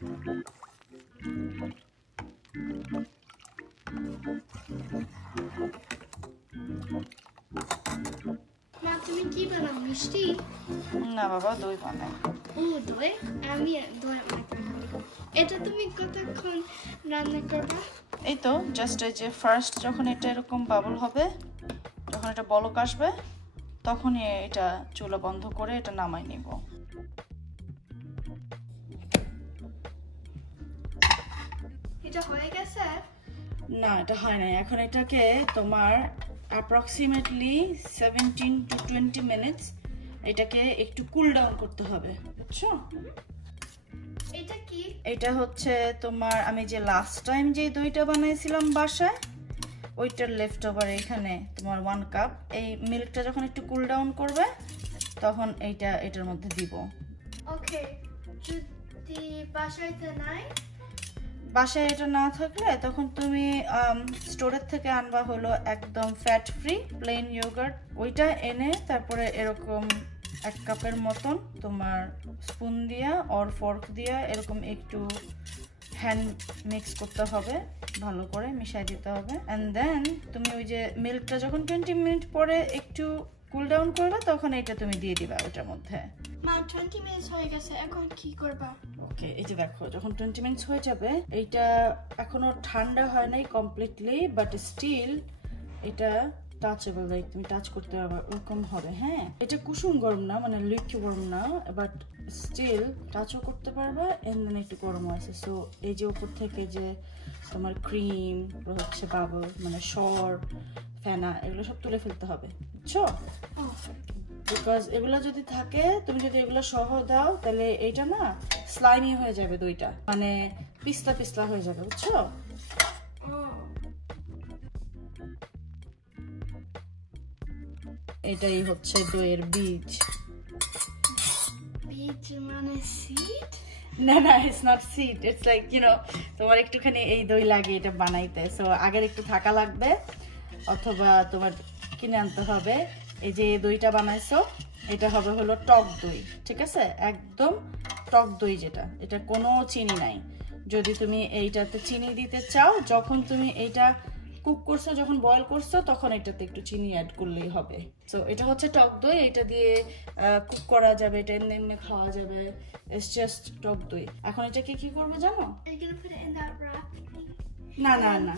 মা তুমি কি বানাও মিষ্টি? না বাবা দই বানাই। ও দই? আমি দই বানাতে পারি। এটা তুমি কতক্ষণ রান্না করবা? এই তো জাস্ট এই যে ফার্স্ট যখন এটা এরকম বাবল হবে, যখন এটা বলক আসবে, তখনই এটা চুলা বন্ধ করে এটা নামাই নিব। এটা হয়ে গেছে? না এটা হয় নাই। এখন এটাকে তোমার অ্যাপ্রক্সিমেটলি 17 to 20 মিনিটস এটাকে একটু কুল ডাউন করতে হবে, বুঝছো? এটা কি? এটা হচ্ছে তোমার আমি যে লাস্ট টাইম যে দইটা বানাইছিলাম বাসায়, ওইটার লেফট ওভার। এখানে তোমার 1 কাপ। এই মিল্কটা যখন একটু কুল ডাউন করবে তখন এইটা এটার মধ্যে দিব। ওকে, যদি বাসাইতে নাই? বাসায় এটা না থাকলে তখন তুমি স্টোরের থেকে আনবা হলো একদম ফ্যাট ফ্রি প্লেন ইয়োগার্ট। ওইটা এনে তারপরে এরকম 1 কাপের মতন তোমার স্পুন দিয়া অর ফর্ক দিয়া এরকম একটু হ্যান্ড মিক্স করতে হবে, ভালো করে মিশাই দিতে হবে। অ্যান্ড দেন তুমি ওই যে মিল্কটা যখন 20 মিনিট পরে একটু কুল ডাউন করবে তখন এটা তুমি দিয়ে দিবা ওটার মধ্যে। মা 20 মিনিট হয়ে গেছে, এখন কি করবা? ওকে, এই যে দেখো যখন 20 মিনিটস হয়ে যাবে, এইটা এখনো ঠান্ডা হয় নাই কমপ্লিটলি, বাট স্টিল এটা টাচেবল, লাইক তুমি টাচ করতে পারবে ওরকম হবে। হ্যাঁ, এটা কুসুম গরম না, মানে লিকুইড না, বাট স্টিল টাচও করতে পারবে। এন্ড দেন একটু গরম আছে। সো এই যে উপর থেকে যে তোমার ক্রিম হচ্ছে বাবল, মানে সর ফেনা, এগুলো সব তুলে ফেলতে হবে, বুঝছো? বিকজ এগুলো যদি থাকে, তুমি যদি এগুলো সহ দাও তাহলে এইটা না স্লাইমি হয়ে যাবে দইটা, মানে পিস্তা পিস্তা হয়ে যাবে, বুঝছো? এটাই হচ্ছে দইয়ের বীজ। বীজ মানে সিড? না না, it's not Sid, it's like you know তোমার একটুখানি এই দই লাগে এটা বানাইতে। সো আগের একটু থাকা লাগবে, অথবা তোমার কিনে আনতে হবে। এই যে দইটা বানাইছো এটা হবে হলো টক দই, ঠিক আছে? একদম টক দই যেটা, এটা কোনো চিনি নাই। যদি তুমি এইটাতে চিনি দিতে চাও, যখন তুমি এইটা কুক করছো, যখন বয়েল করছো, তখন এটাতে একটু চিনি অ্যাড করলেই হবে। সো এটা হচ্ছে টক দই, এটা দিয়ে কুক করা যাবে, এটা এমনি এমনি খাওয়া যাবে। ইটস জাস্ট টক দই। এখন এটাকে কি করবে জানো? না না না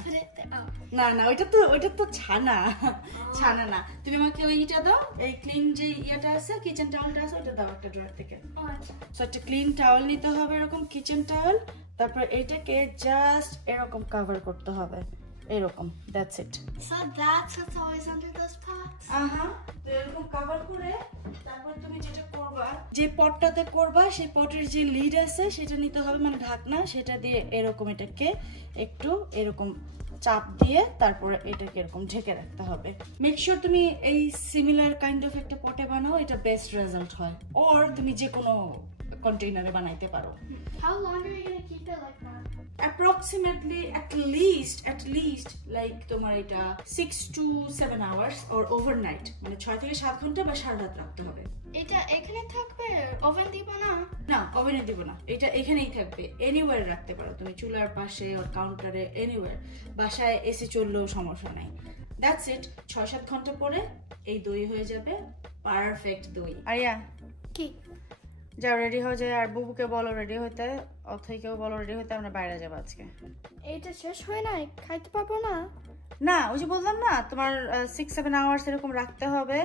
না না, ওইটা তো ছানা, ছানা না। তুমি আমাকে ওইটা দাও, এই ক্লিন যে ইয়েটা আছে, কিচেন টাওয়েলটা আছে, ওইটা দাও একটা ড্রয়ার থেকে। সো একটা ক্লিন টাওয়েল নিতে হবে, এরকম কিচেন টাওয়েল। তারপর এটাকে জাস্ট এরকম কভার করতে হবে, এরকম। That's it. So that's what's always under those pots? তো এরকম কভার করে তারপর তুমি যেটা করবা, যে পটটাতে করবা সেই পটের যে লিড আছে সেটা নিতে হবে, মানে ঢাকনা, সেটা দিয়ে এরকম এটাকে একটু এরকম চাপ দিয়ে তারপরে এটাকে এরকম ঢেকে রাখতে হবে। মেক শিওর তুমি এই সিমিলার কাইন্ড অফ একটা পটে বানাও, এটা বেস্ট রেজাল্ট হয়। অর তুমি যে কোনো কন্টেইনারে বানাইতে পারো। How long are you gonna keep it like that? Approximately at least like তোমার এটা 6 to 7 hours or overnight, মানে 6 থেকে 7 ঘন্টা বা সারা রাত রাখতে হবে। এটা এখানে থাকবে, ওভেন দিব না? না, ওভেনে দিব না, এটা এখানেই থাকবে। এনিওয়্যার রাখতে পারো তুমি, চুলার পাশে ওর কাউন্টারে, এনিওয়্যার। বাসায় এসি চললেও সমস্যা নাই। That's it. 6-7 ঘন্টা পরে এই দই হয়ে যাবে পারফেক্ট দই। আরিয়া কি? যাও রেডি হয়ে যায়, আর বুবুকে বলো রেডি হতে, অথইকেও বলো রেডি হতে, আমরা বাইরে যাবো আজকে। এইটা শেষ হয় নাই, খাইতে পারবো না? না, ওই যে বললাম না তোমার 6-7 আওয়ার্স এরকম রাখতে হবে।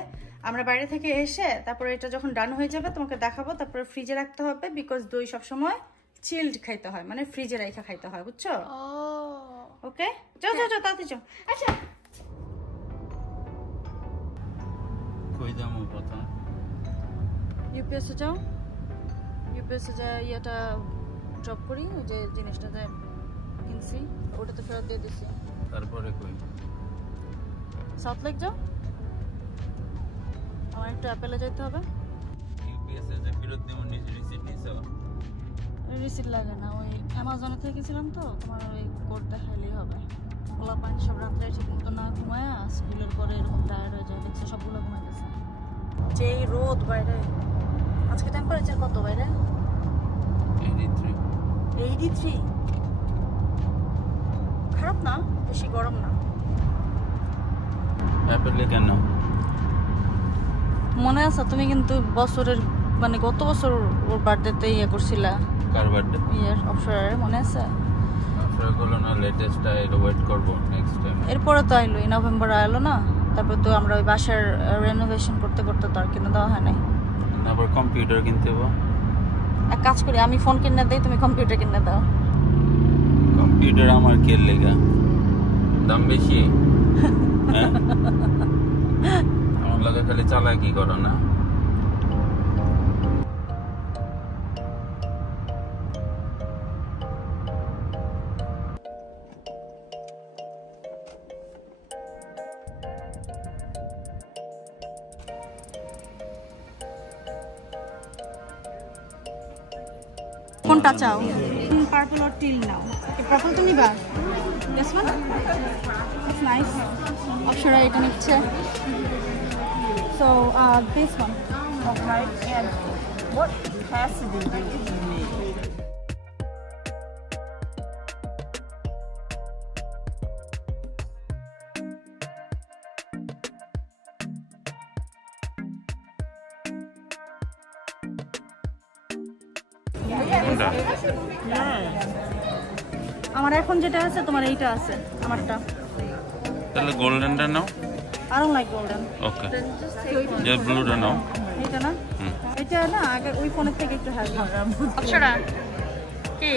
আমরা বাইরে থেকে এসে তারপরে এটা যখন ডান হয়ে যাবে তোমাকে দেখাবো, তারপরে ফ্রিজে রাখতে হবে, বিকজ দই সবসময় চিল্ড খাইতে হয়, মানে ফ্রিজে রেখে খাইতে হয়, বুঝছো? ওকে, যাও যাও যাও, তাড়াতাড়ি যাও। আচ্ছা, কই দামও কথা ইউপিএসে যাও, ইউপিএসে যা ইয়েটা ড্রপ করি, ওই যে জিনিসটাতে কিনছি ওটা তো ফেরত দিয়ে দিছি। তারপরে কই? সাউথ লেক যাও, আমার একটু অ্যাপেলে যেতে হবে। ইউপিএস এ যে ফেরত দেব, নিজে রিসিট নিছো? রিসিট লাগে না, ওই অ্যামাজনে থেকে গেছিলাম তো, তোমার ওই কোড দেখাইলেই হবে। ওলা পানি সব রাত্রে ঠিক মতো না ঘুমায়া স্কুলের পরে এরকম টায়ার্ড হয়ে যায়, দেখছি সবগুলো ঘুমাই গেছে। যেই রোদ বাইরে, আজকে টেম্পারেচার কত বাইরে? 83 83 খারাপ না, বেশি গরম না। অ্যাপেলে কেন? মনে আছে তুমি কিন্তু বছরের মানে গত বছর ওর বার্থডেতে ইয়ে করছিলা। কার বার্থডে? ইয়ার অপসরার মনে আছে? অপসরা গুলো না লেটেস্ট এটা ওয়েট করব নেক্সট টাইম। এরপরে তো আইলো, এই নভেম্বরে আইলো না। তারপর তো আমরা ওই বাসার রেনোভেশন করতে করতে তো আর কিনে দেওয়া হয় নাই। আবার কম্পিউটার কিনতে হবে। এক কাজ করি, আমি ফোন কিনে দেই, তুমি কম্পিউটার কিনে দাও। কম্পিউটার আমার কে লেগা? দাম বেশি? হ্যাঁ, আমার লাগে খালি চালায় কি করো না? কোনটা চাও? পার্পল অর টিল নাও? পার্পল তো নিবা? This one it's nice. Apsara এটা নিচ্ছে। So this one right and what has to be me? আমার এখন যেটা আছে তোমার এইটা আছে আমারটা। তাহলে গোল্ডেনটা নাও। I don't like golden. ওকে, যে ব্লুটা নাও। এটা না, এটা না আগে ওই ফোনের থেকে একটু হেভি। অপসরা কি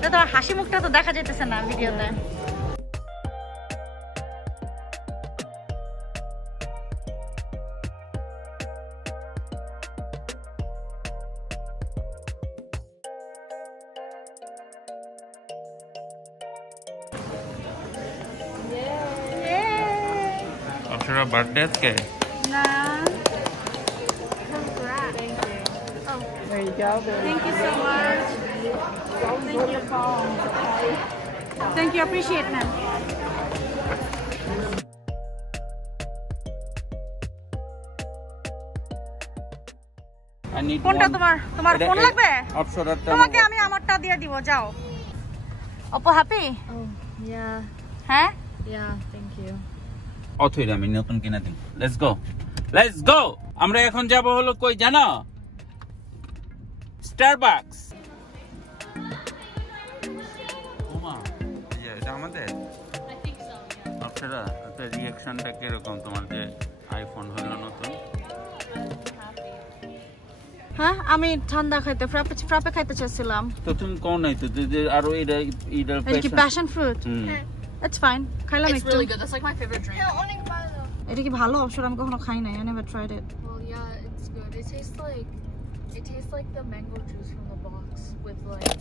তো তোমার হাসি মুখটা তো দেখা যাইতেছে না ভিডিওতে। অপসরা বার্থডে আজকে? না। There you go, baby. Thank you so much. Thank you. Thank you, appreciate man. I need কোনটা one. তোমার ফোন লাগবে? অপসরাটা তোমাকে আমি আমারটা দিয়ে দিব, যাও। Oppo happy? Oh, yeah. হ্যাঁ? Yeah, thank you. অথই আমি নতুন কিনা দিই। Let's go, let's go. আমরা এখন যাব হলো কই জানো? স্টারবাকস। ওমা, এটা আমাদের? I think so, yeah. Apsara, আপনার রিঅ্যাকশনটা কিরকম তোমার যে আইফোন হলো নতুন? হ্যাঁ, আমি ঠান্ডা খাইতে ফ্রাপে খাইতে চাইছিলাম। তো তুমি কোন নাই তো যে আরো এটা এটা কি প্যাশন ফ্রুট? It's fine. খাইলাম একটু। It's really good. That's like my favorite drink. এটা কি ভালো? অবশ্যই আমি কখনো খাই নাই। I never tried it. Well, yeah, it's good. It tastes like the mango juice from the box with like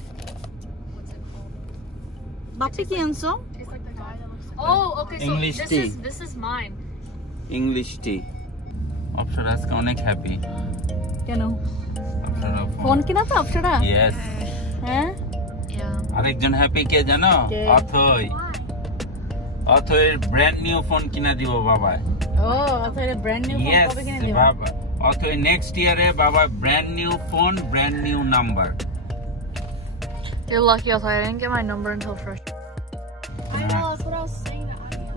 what's it called? বাপি কি আনছো? Tastes like the guy that looks. Oh, okay. So English tea. this is mine. English tea. Apsara আজকে অনেক happy. কেন? Apsara phone কিনা তো Apsara? Yes. হ্যাঁ? Yeah. আরেকজন happy কে জানো? কে? অথই। অথইর ব্র্যান্ড নিউ ফোন কিনা দিব বাবা। ও, Athoi brand new phone yes কবে কিনে দিবা? বাবা। অথই নেক্সট ইয়ারে বাবা brand new phone, brand new number. You're lucky, I didn't get my number until fresh. I know, that's what I was saying to Anya.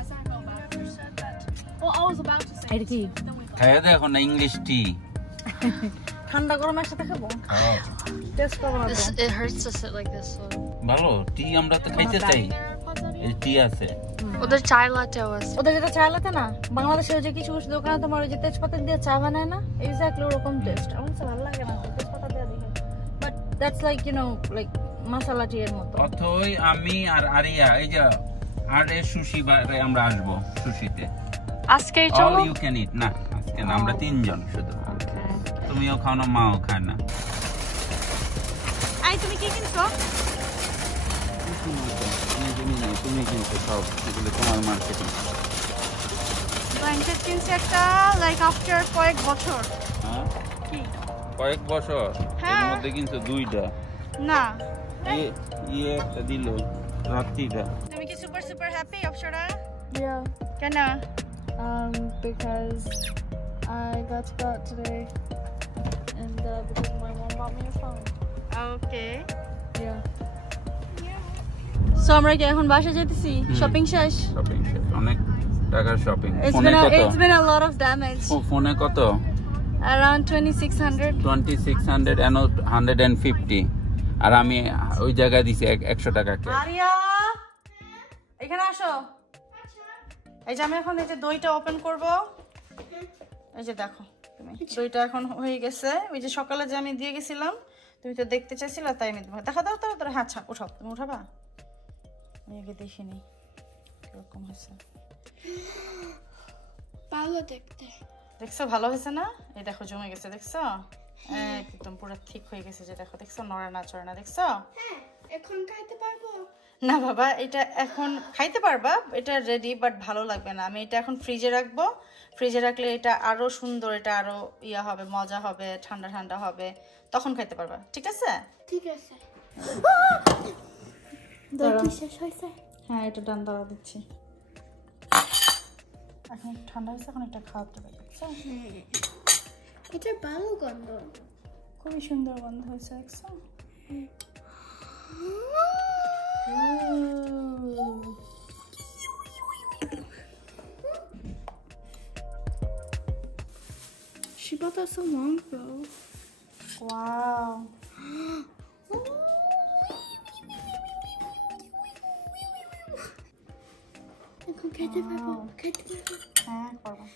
I said I know about it. Said that. Well, I was about to say এটা কি? it, then we thought. খাইয়ে দেখো না English টি। ঠান্ডা গরম একসাথে খাবো? Test করবো না তো। It hurts to sit like this. So. ভালো টি আমরা তো খাইতে চাই। এই টি আছে। ওদের chai latte was. ওদের যেটা চা লাতে না, বাংলাদেশে ওই যে কিছু কিছু দোকানে তোমার ওই যে তেজপাতা দিয়ে চা বানায় না, এক্স্যাক্টলি ওরকম টেস্ট। আমার কাছে ভালো লাগে না তেজপাতা দিয়ে দিলে, but that's like you know like masala tea এর মতো। অথই আমি আর আরিয়া এই যে আরে সুশি বারে আমরা আসবো সুশিতে। আজকে অল চলো। ইউ ক্যান ইট না, আজকে না, আমরা তিনজন শুধু। তুমিও খাও না, মাও খায় না। আই তুমি কি কিনছো? তুমি কিনছো সব, এগুলো তোমার মার্কেটিং। ব্ল্যাঙ্কেট কিনছি একটা, লাইক আফটার কয়েক বছর। হ্যাঁ, কি কয়েক বছর এর হ্যাঁ। মধ্যে কিনছো দুইটা। না, ইয়ে একটা দিল রাত্রিটা। তুমি কি super super happy Apsara? Yeah. কেন? Because I got to go out today, and because my mom bought me a phone. Okay Yeah. So আমরা কি এখন বাসা যেতেছি শপিং শেষ শপিং শেষ অনেক টাকার shopping It's been a lot of damage ফোনে কত around 2600 2600 and 150 আর আমি ওই জায়গায় দিছি 100 টাকা কে আরিয়া এখানে আসো এই যে আমি এখন এই যে দইটা ওপেন করব এই যে দেখো তুমি দইটা এখন হয়ে গেছে ওই যে সকালে যে আমি দিয়ে গেছিলাম তুমি তো দেখতে চাইছিলা তাই আমি তোমাকে দেখা দাও তো হ্যাঁ আচ্ছা উঠাও তুমি উঠাবা আমি আগে দেখিনি কিরকম হয়েছে ভালো দেখতে দেখছো ভালো হয়েছে না এই দেখো জমে গেছে দেখছো একদম পুরো ঠিক হয়ে গেছে যে দেখো দেখছো নড়া না চড়ে না দেখছো হ্যাঁ এখন খাইতে পারবো না বাবা এটা এখন খাইতে পারবা এটা রেডি বাট ভালো লাগবে না আমি এটা এখন ফ্রিজে রাখবো ফ্রিজে রাখলে এটা আরো সুন্দর এটা আরো ইয়া হবে মজা হবে ঠান্ডা ঠান্ডা হবে তখন খাইতে পারবা ঠিক আছে ঠিক আছে দই কি শেষ হয়েছে হ্যাঁ এটা ডান দাঁড়া দিচ্ছি এখন একটু ঠান্ডা হয়েছে এখন একটা খাওয়াতে পারি বুঝছো এটা ভালো গন্ধ খুবই সুন্দর গন্ধ হয়েছে দেখছো She bought that so long ago. Wow. এখন খেতে পারবো খেতে পারবো হ্যাঁ করবা